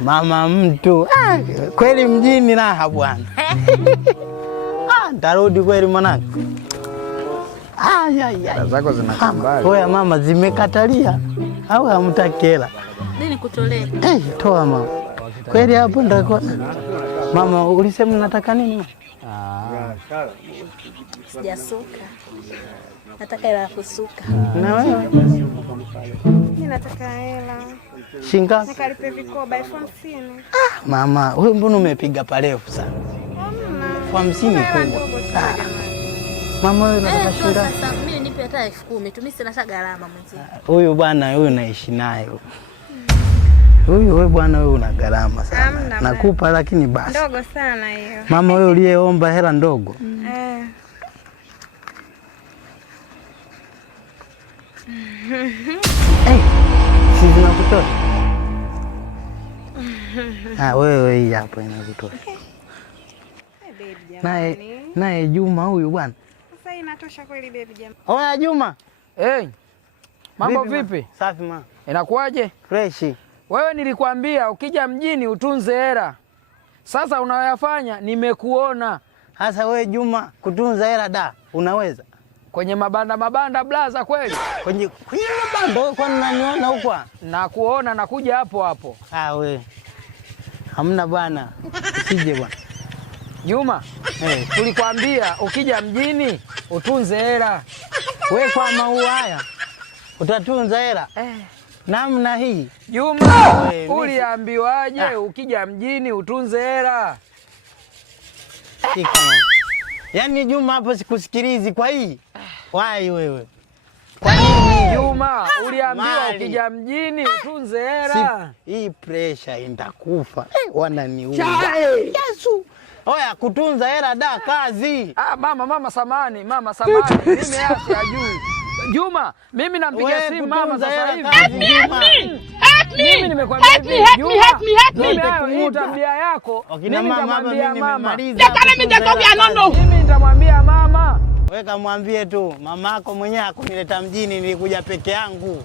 Mama mtu. Kweli mjini raha bwana. Ntarudi kweli mwanangu. Zako zinakambali. Oya mama zimekatalia. Au hamtaki hela? Nini kutolee? Toa mama. Kweli hapo ndako. Mama ulisema unataka nini? Sijasuka. Nataka hela kusuka. Na wewe? Mimi nataka hela. Shingapi? Nikalipe vikoba 50. Mama, wewe mbona umepiga parefu sana? Hamna. 50 kubwa. Mama wewe unataka shingapi? Sasa mimi nipe hata 10,000 tu, mimi sina hata gharama mwenzie. Huyu bwana huyu naishi naye. Huyu wewe bwana wewe una gharama sana. Nakupa lakini basi. Ndogo sana hiyo. Mama wewe uliyeomba hela ndogo. Si zinakutosha? Wewe hii hapo inakutosha. Naye Juma huyu bwana. Sasa inatosha kweli baby jamaa. Oya Juma. Mambo vipi? Safi ma. Inakuaje? Fresh. Wewe nilikwambia ukija mjini utunze hela. Sasa unayoyafanya nimekuona. Sasa wewe Juma kutunza hela da, unaweza? Kwenye mabanda blaza kweli? Kwenye mabanda kwa naniona huko? Nakuona nakuja hapo. We. Hamna bwana. Usije bwana. Juma, tulikwambia ukija mjini utunze hela. Wewe kwa maua haya utatunza hela? Namna hii. Juma, uliambiwaje ukija mjini utunze hela? Yaani Juma hapo sikusikilizi kwa hii. Wai wewe. Kwa nini Juma uliambiwa ukija mjini utunze hela? Hii pressure indakufa. Wananiua. Yesu. Oya kutunza hela da kazi. Mama samani. Mimi afya ajui. Juma, mimi nampigia simu mama sasa hivi. Mimi nimekwambia hivi. Juma, tabia yako. Mimi nitamwambia mama. Mimi nitamwambia mama. Wewe kamwambie tu mamako mwenyewe akunileta mjini, nilikuja peke yangu.